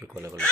कले कले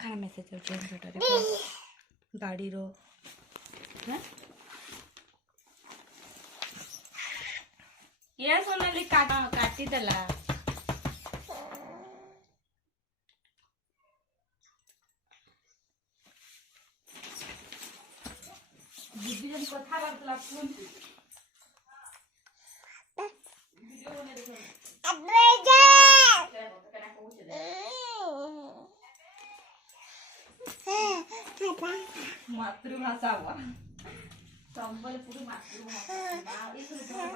खाना मेसेज गाड़ी रो ये सोनाली काटी देला दीदी जन कथा बार्ता फोन वीडियो बने देखो मातृभाषा हुआ संबलपुरी मातृभाषा